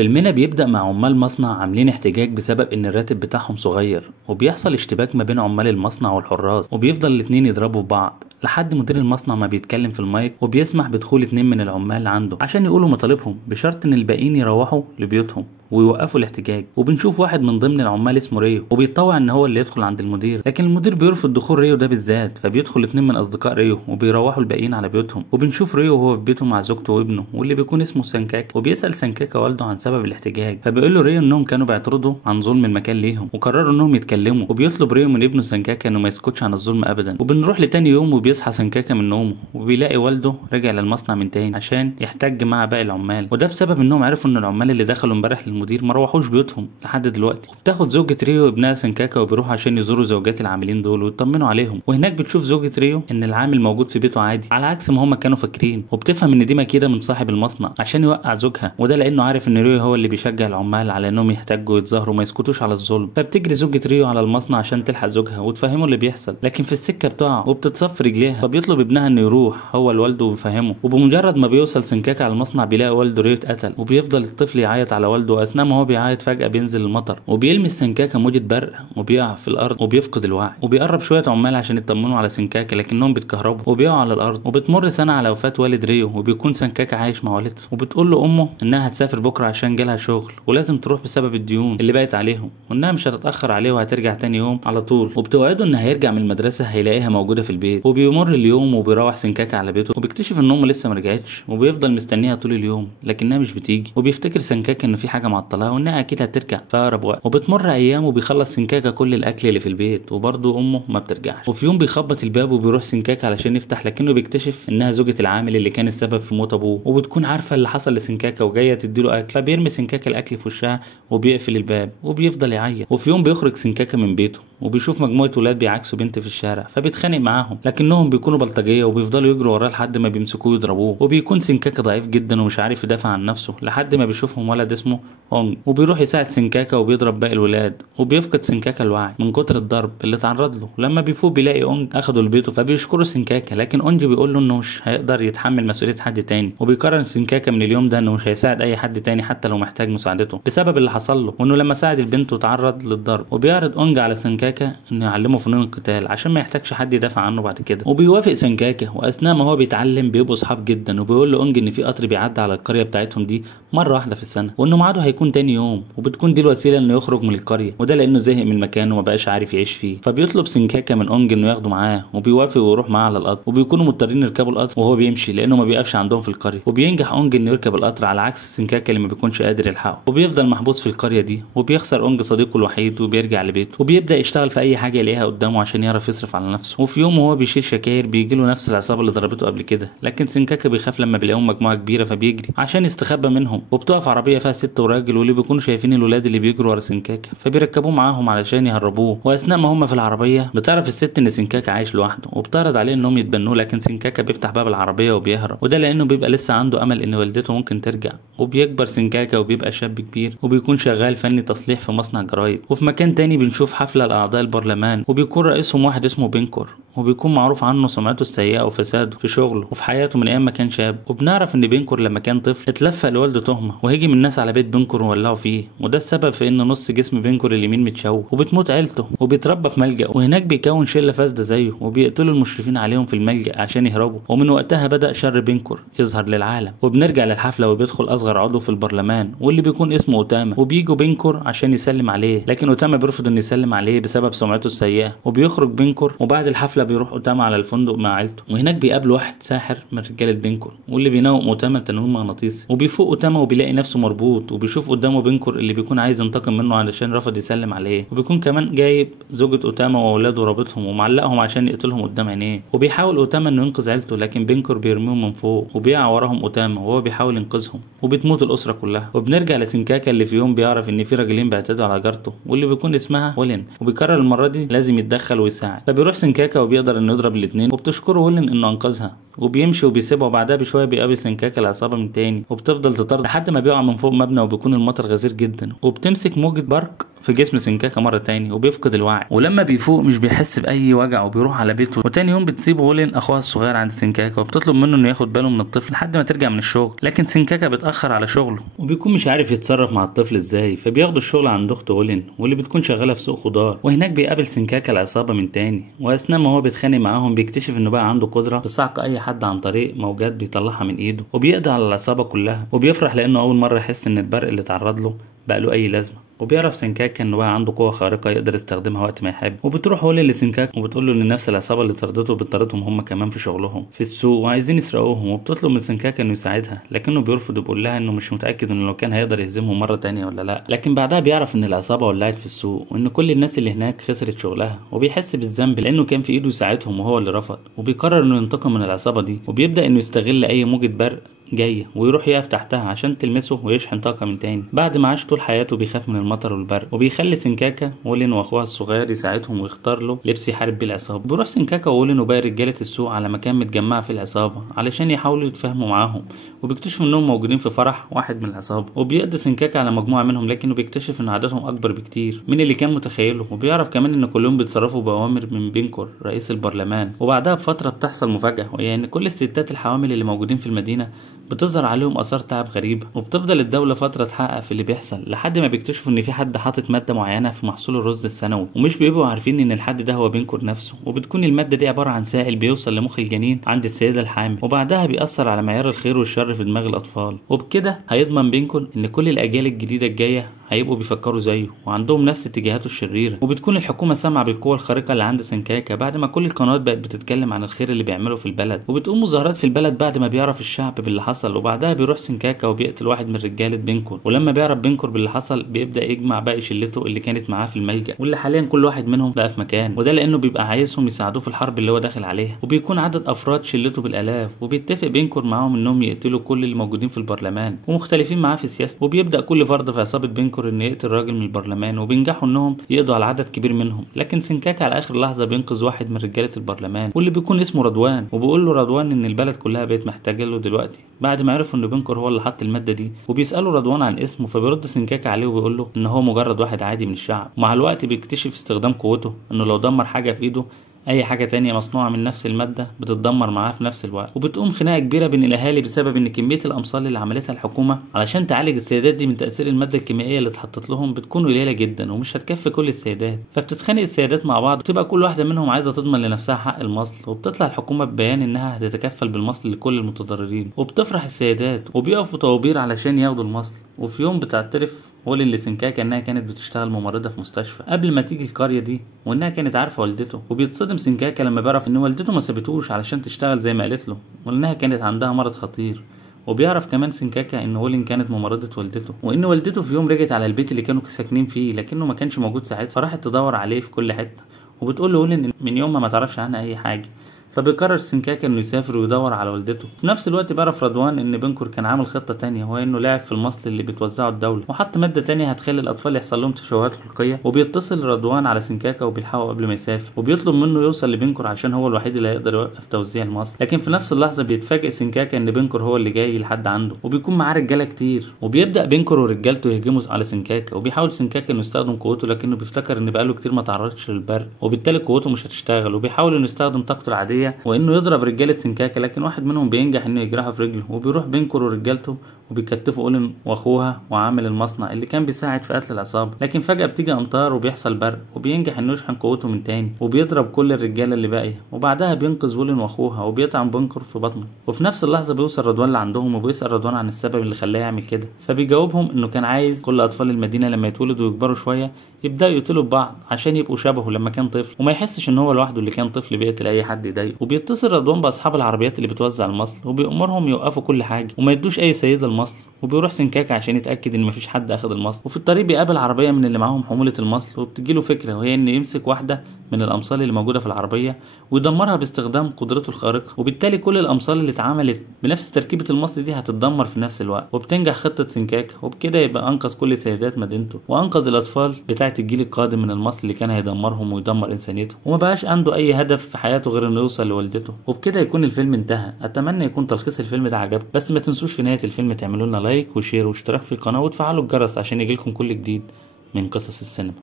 فيلمنا بيبدأ مع عمال مصنع عاملين احتجاج بسبب ان الراتب بتاعهم صغير، وبيحصل اشتباك ما بين عمال المصنع والحراس، وبيفضل الاتنين يضربوا في بعض لحد مدير المصنع ما بيتكلم في المايك وبيسمح بدخول 2 من العمال عنده عشان يقولوا مطالبهم بشرط ان الباقيين يروحوا لبيوتهم ويوقفوا الاحتجاج. وبنشوف واحد من ضمن العمال اسمه ريو وبيتطوع ان هو اللي يدخل عند المدير، لكن المدير بيرفض دخول ريو ده بالذات، فبيدخل 2 من اصدقاء ريو وبيروحوا الباقيين على بيوتهم. وبنشوف ريو وهو في بيته مع زوجته وابنه واللي بيكون اسمه سانكاكا، وبيسأل سانكاكا والده عن سبب الاحتجاج، فبيقول له ريو انهم كانوا بيعترضوا عن ظلم المكان ليهم وقرروا انهم يتكلموا، وبيطلب ريو من ابنه سانكاكا انه ما يسكتش عن الظلم ابدا. وبنروح لتاني يوم وبيصحى سانكاكا من نومه وبيلاقي والده رجع للمصنع من تاني عشان يحتج مع باقي العمال، وده بسبب انهم عرفوا ان العمال اللي دخلوا امبارح للمدير ما روحوش بيوتهم لحد دلوقتي. وبتاخد زوجة ريو وابنها سانكاكا وبيروحوا عشان يزوروا زوجات العاملين دول ويطمنوا عليهم، وهناك بتشوف زوجة ريو ان العامل موجود في بيته عادي على عكس ما هم كانوا فاكرين، وبتفهم ان دي مكيده من صاحب المصنع عشان يوقع زوجها، وده لانه عارف ان ريو هو اللي بيشجع العمال على انهم يحتجوا ويتظاهروا وما يسكتوش على الظلم. فبتجري زوجة ريو على المصنع عشان تلحق زوجها وتفهمه اللي بيحصل، لكن في السكه بتقع وبتتصف رجليها، فبيطلب ابنها انه يروح هو لوالده ويفهمه. وبمجرد ما بيوصل سانكاكا على المصنع بيلاقي والده ريو اتقتل، وبيفضل الطفل يعيط على والده، واثناء ما هو بيعيط فجاه بينزل المطر وبيلمس سانكاكا موجة برق وبيقع في الارض وبيفقد الوعي. وبيقرب شويه عمال عشان يطمنوا على سانكاكا لكنهم بيتكهربوا وبيقعوا على الارض. وبتمر سنه على وفاه والد ريو، وبيكون سانكاكا عايش مع والدته، وبتقول له امه انها هتسافر بكره عشان جالها شغل ولازم تروح بسبب الديون اللي بقت عليهم، وانها مش هتتاخر عليه وهترجع تاني يوم على طول. وبتوعده ان هيرجع من المدرسه هيلاقيها موجوده في البيت. وبيمر اليوم وبيروح سانكاكا على بيته وبيكتشف ان امه لسه ما رجعتش، وبيفضل مستنيها طول اليوم لكنها مش بتيجي، وبيفتكر سانكاكا ان في حاجه معطلاها وانها اكيد هترجع في اقرب وقت. وبتمر ايام وبيخلص سانكاكا كل الاكل اللي في البيت وبرضه امه ما بترجعش. وفي يوم بيخبط الباب وبيروح سانكاكا علشان يفتح، لكنه بيكتشف انها زوجة العامل اللي كان السبب في موت ابوه، وبتكون عارفه اللي حصل لسانكاكا وجايه تديله اكل، فبيرمي سانكاكا الاكل في وشها وبيقفل الباب وبيفضل يعيط. وفي يوم بيخرج سانكاكا من بيته وبيشوف مجموعه ولاد بيعاكسوا بنت في الشارع، فبيتخانق معاهم لكنهم بيكونوا بلطجيه وبيفضلوا يجروا وراه لحد ما بيمسكوه ويضربوه. وبيكون سانكاكا ضعيف جدا ومش عارف يدافع عن نفسه لحد ما بيشوفهم ولد اسمه اونج، وبيروح يساعد سانكاكا وبيضرب باقي الولاد، وبيفقد سانكاكا الوعي من كتر الضرب اللي اتعرض له. لما بيفوق بيلاقي اونج اخده لبيته فبيشكره سانكاكا، لكن اونج بيقول له انه مش هيقدر يتحمل مسؤوليه حد تاني، وبيقرر سانكاكا من اليوم ده انه مش هيساعد اي حد تاني حتى لو محتاج مساعدته بسبب اللي حصل له، وانه لما ساعد البنت وتعرض للضرب. وبيعرض اونج على سانكاكا انه يعلمه فنون القتال عشان ما يحتاجش حد يدافع عنه بعد كده، وبيوافق سانكاكا. واثناء ما هو بيتعلم بيبقوا صحاب جدا، وبيقول له اونج ان في قطر بيعدي على القريه بتاعتهم دي مره واحده في السنه، وانه ميعاده هيكون تاني يوم، وبتكون دي الوسيله انه يخرج من القريه، وده لانه زهق من المكان وما بقاش عارف يعيش فيه. فبيطلب سانكاكا من اونج انه ياخده معاه، وبيوافق ويروح معاه على القطر، وبيكونوا مضطرين يركبوا القطر وهو بيمشي لانه ما بيقفش عندهم في القريه. وبينجح اونج انه يركب القطر على عكس سانكاكا اللي ما بيكونش قادر يلحقه، وبيفضل محبوس في القريه دي. وبيخسر اونج صديقه الوحيد وبيرجع لبيته، وبيبدا يشتغل في اي حاجه يلاقيها قدامه عشان يعرف يصرف على نفسه. وفي يوم وهو بيشيل شكاير بيجيله نفس العصابه اللي ضربته قبل كده، لكن سانكاكا بيخاف لما بيلاقيهم مجموعه كبيره فبيجري عشان يستخبى منهم. وبتقف عربيه فيها ست وراجل واللي بيكونوا شايفين الولاد اللي بيجروا ورا سانكاكا فبيركبوه معاهم علشان يهربوه. واثناء ما هم في العربيه بتعرف الست ان سانكاكا عايش لوحده، وبتعرض عليه انهم يتبنوه، لكن سانكاكا بيفتح باب العربيه وبيهرب، وده لانه بيبقى لسه عنده امل ان والدته ممكن ترجع. وبيكبر سانكاكا وبيبقى شاب كبير وبيكون شغال فني تصليح في مصنع جرايد. وفي مكان تاني بنشوف حفله لاعضاء البرلمان، وبيكون رئيسهم واحد اسمه بنكور، وبيكون معروف عنه سمعته السيئه وفساده في شغله وفي حياته من ايام ما كان شاب. وبنعرف ان بنكور لما كان طفل اتلفق لوالده تهمه وهيجي من الناس على بيت بنكور وولعوا فيه، وده السبب في ان نص جسم بنكور اليمين متشوه، وبتموت عيلته وبيتربى في ملجأ، وهناك بيكون شله فاسده زيه وبيقتلوا المشرفين عليهم في الملجأ عشان يهربوا. ومن وقتها بدأ شر بنكور يظهر للعالم. وبنرجع للحفله وبيدخل اصغر عضو في البرلمان واللي بيكون اسمه اوتاما، وبيجوا بنكور عشان يسلم عليه، لكن اوتاما بيرفض انه يسلم عليه بسبب سمعته السيئه. وبيخرج بنكور، وبعد الحفله بيروح اوتاما على الفندق مع عيلته، وهناك بيقابل واحد ساحر من رجاله بنكور واللي بينوم اوتاما تنويم مغناطيسي. وبيفوق اوتاما وبيلاقي نفسه مربوط، وبيشوف قدامه بنكور اللي بيكون عايز ينتقم منه علشان رفض يسلم عليه، وبيكون كمان جايب زوجة اوتاما واولاده رابطهم ومعلقهم عشان يقتلهم قدام عينيه. وبيحاول اوتاما انه ينقذ عيلته، لكن بنكور بيرميهم من فوق وبيقع وراهم اوتاما وهو بيحاول ينقذهم، وبتموت الاسره كلها. وبنرجع لسانكاكا اللي في يوم بيعرف ان في راجلين بيعتدوا على جارته واللي بيكون اسمها ويلين، وبيقرر المره دي لازم يتدخل ويساعد. فبيروح سانكاكا وبيقدر انه يضرب الاثنين، وبتشكره ويلين انه انقذها، وبيمشي وبيسيبها. وبعدها بشويه بيقابل سانكاكا العصابه من تاني، وبتفضل تطارد لحد ما بيقع من فوق مبنى وبيكون المطر غزير جدا، وبتمسك موجة برق في جسم سينكاكا مرة تاني وبيفقد الوعي، ولما بيفوق مش بيحس بأي وجع وبيروح على بيته. وتاني يوم بتسيب هولين أخوها الصغير عند سينكاكا وبتطلب منه إنه ياخد باله من الطفل لحد ما ترجع من الشغل، لكن سينكاكا بيتأخر على شغله وبيكون مش عارف يتصرف مع الطفل ازاي، فبياخدوا الشغل عند أخته هولين واللي بتكون شغالة في سوق خضار. وهناك بيقابل سينكاكا العصابة من تاني، وأثناء ما هو بيتخانق معاهم بيكتشف إنه بقى عنده قدرة بصعق أي حد عن طريق موجات بيطلعها من إيده، وبيقضي على العصابة كلها. وبيفرح لأنه أول مرة يحس إن البرق اللي اتعرض له بقى له أي لازمة. وبيعرف سينكاكا انه بقى عنده قوه خارقه يقدر يستخدمها وقت ما يحب. وبتروح هولين لسينكاكا وبتقول له ان نفس العصابه اللي طردته بتطاردهم هم كمان في شغلهم في السوق وعايزين يسرقوهم، وبتطلب من سينكاكا انه يساعدها، لكنه بيرفض وبيقول لها انه مش متاكد انه لو كان هيقدر يهزمهم مره تانية ولا لا. لكن بعدها بيعرف ان العصابه ولعت في السوق وان كل الناس اللي هناك خسرت شغلها، وبيحس بالذنب لانه كان في ايده يساعدهم وهو اللي رفض. وبيقرر انه ينتقم من العصابه دي، وبيبدا انه يستغل اي موجه برق جايه ويروح يقف تحتها عشان تلمسه ويشحن طاقه من تاني. بعد ما عاش طول حياته بيخاف من المطر والبرق، وبيخلي سينكاكا وولين واخوها الصغير يساعدهم ويختار له لبس يحارب بيه العصابه. بيروح سينكاكا وولين وباقي رجاله السوق على مكان متجمعه في العصابه علشان يحاولوا يتفاهموا معاهم، وبيكتشفوا انهم موجودين في فرح واحد من العصابه. وبيقضي سينكاكا على مجموعه منهم، لكنه بيكتشف ان عددهم اكبر بكتير من اللي كان متخيله. وبيعرف كمان ان كلهم بيتصرفوا باوامر من بينكور رئيس البرلمان. وبعدها بفتره بتحصل مفاجاه، وهي ان كل الستات الحوامل اللي موجودين في المدينه بتظهر عليهم اثار تعب غريبه. وبتفضل الدوله فتره تحقق في اللي بيحصل لحد ما بيكتشفوا ان في حد حاطط ماده معينه في محصول الرز السنوي، ومش بيبقوا عارفين ان الحد ده هو بينكر نفسه. وبتكون الماده دي عباره عن سائل بيوصل لمخ الجنين عند السيده الحامل، وبعدها بيأثر على معيار الخير والشر في دماغ الاطفال. وبكده هيضمن بينكر ان كل الاجيال الجديده الجايه هيبقوا بيفكروا زيه وعندهم نفس اتجاهاته الشريره. وبتكون الحكومه سامعه بالقوه الخارقه اللي عند سينكاكا بعد ما كل القنوات بقت بتتكلم عن الخير اللي بيعمله في البلد. وبتقوم مظاهرات في البلد بعد ما بيعرف الشعب باللي حصل. وبعدها بيروح سينكاكا وبيقتل واحد من رجاله بينكور. ولما بيعرف بينكور باللي حصل بيبدا يجمع باقي شلته اللي كانت معاه في الملجأ، واللي حاليا كل واحد منهم بقى في مكان، وده لانه بيبقى عايزهم يساعدوه في الحرب اللي هو داخل عليها. وبيكون عدد افراد شلته بالالاف، وبيتفق بينكور معاهم انهم يقتلوا كل اللي موجودين في البرلمان ومختلفين معاه في سياسته. وبيبدا كل فرد في عصابه بينكور انه يقتل راجل من البرلمان، وبينجحوا انهم يقضوا على عدد كبير منهم. لكن سينكاكا على اخر لحظه بينقذ واحد من رجاله البرلمان واللي بيكون اسمه رضوان، وبيقول له رضوان ان البلد كلها بقت محتاجه له دلوقتي بعد ما عرفوا ان بينكور هو اللي حط الماده دي. وبيسالوا رضوان عن اسمه، فبيرد سينكاكا عليه وبيقول له ان هو مجرد واحد عادي من الشعب. ومع الوقت بيكتشف استخدام قوته انه لو دمر حاجه في ايده اي حاجه تانية مصنوعه من نفس الماده بتتدمر معاه في نفس الوقت. وبتقوم خناقه كبيره بين الاهالي بسبب ان كميه الامصال اللي عملتها الحكومه علشان تعالج السيدات دي من تاثير الماده الكيميائيه اللي اتحطت لهم بتكون قليله جدا ومش هتكفي كل السيدات. فبتتخانق السيدات مع بعض، وتبقى كل واحده منهم عايزه تضمن لنفسها حق المصل. وبتطلع الحكومه ببيان انها هتتكفل بالمصل لكل المتضررين، وبتفرح السيدات وبيقفوا طوابير علشان ياخدوا المصل. وفي يوم بتعترف هولين لسينكاكا انها كانت بتشتغل ممرضه في مستشفى قبل ما تيجي القريه دي، وانها كانت عارفه والدته. وبيتصدم سينكاكا لما بيعرف ان والدته ما سابتوش علشان تشتغل زي ما قالت له، وانها كانت عندها مرض خطير. وبيعرف كمان سينكاكا ان هولين كانت ممرضه والدته، وان والدته في يوم رجعت على البيت اللي كانوا ساكنين فيه لكنه ما كانش موجود ساعتها، فراحت تدور عليه في كل حته. وبتقول له هولين إن من يوم ما تعرفش عنها اي حاجه. فبيقرر سينكاكا انه يسافر ويدور على والدته. في نفس الوقت بيعرف رضوان ان بينكور كان عامل خطه تانية، وهي انه لعب في المصل اللي بتوزعه الدوله وحط ماده تانية هتخلي الاطفال يحصل لهم تشوهات خلقيه. وبيتصل رضوان على سينكاكا وبيلحقه قبل ما يسافر، وبيطلب منه يوصل لبينكور عشان هو الوحيد اللي هيقدر يوقف توزيع المصل. لكن في نفس اللحظه بيتفاجئ سينكاكا ان بينكور هو اللي جاي لحد عنده، وبيكون معاه رجاله كتير. وبيبدا بينكور ورجالته يهجموا على سينكاكا، وبيحاول سينكاكا انه يستخدم قوته لكنه بيفتكر ان بقاله كتير ما تعرضش للبرق وبالتالي قوته مش هتشتغل. وبيحاول انه يستخدم طاقته العاديه وانه يضرب رجاله سينكاكا، لكن واحد منهم بينجح انه يجرحه في رجله. وبيروح بينكور ورجالته وبيكتفوا اولين واخوها وعامل المصنع اللي كان بيساعد في قتل العصابه. لكن فجاه بتيجي امطار وبيحصل برق، وبينجح انه يشحن قوته من تاني وبيضرب كل الرجاله اللي باقيه. وبعدها بينقذ اولين واخوها وبيطعن بينكور في بطنه. وفي نفس اللحظه بيوصل رضوان لعندهم وبيسال رضوان عن السبب اللي خلاه يعمل كده. فبيجاوبهم انه كان عايز كل اطفال المدينه لما يتولدوا ويكبروا شويه يبداوا يقتلوا ببعض عشان يبقوا شبهه لما كان طفل، وما يحسش ان هو لوحده اللي كان طفل بيقتل اي حد يضايقه. وبيتصل رضوان باصحاب العربيات اللي بتوزع المصل وبيأمرهم يوقفوا كل حاجه وما يدوش اي سيده المصل. وبيروح سينكاكا عشان يتاكد ان مفيش حد اخذ المصل. وفي الطريق بيقابل عربيه من اللي معاهم حموله المصل، وبتجيله فكره وهي ان يمسك واحده من الامصال اللي موجوده في العربيه ويدمرها باستخدام قدرته الخارقه. وبالتالي كل الامصال اللي اتعملت بنفس تركيبه المصل دي هتتدمر في نفس الوقت. وبتنجح خطه سينكاكا، وبكده يبقى انقذ كل سيدات مدينته وانقذ الاطفال بتاعه الجيل القادم من المصل اللي كان هيدمرهم ويدمر انسانيته. وما بقاش عنده اي هدف في حياته غير انه يوصل لوالدته. وبكده يكون الفيلم انتهى. اتمنى يكون تلخيص الفيلم ده عجبكم، بس ما تنسوش في نهايه الفيلم تعملوا لنا لايك وشير واشتراك في القناه وتفعلوا الجرس عشان يجيلكم كل جديد. من قصص السينما.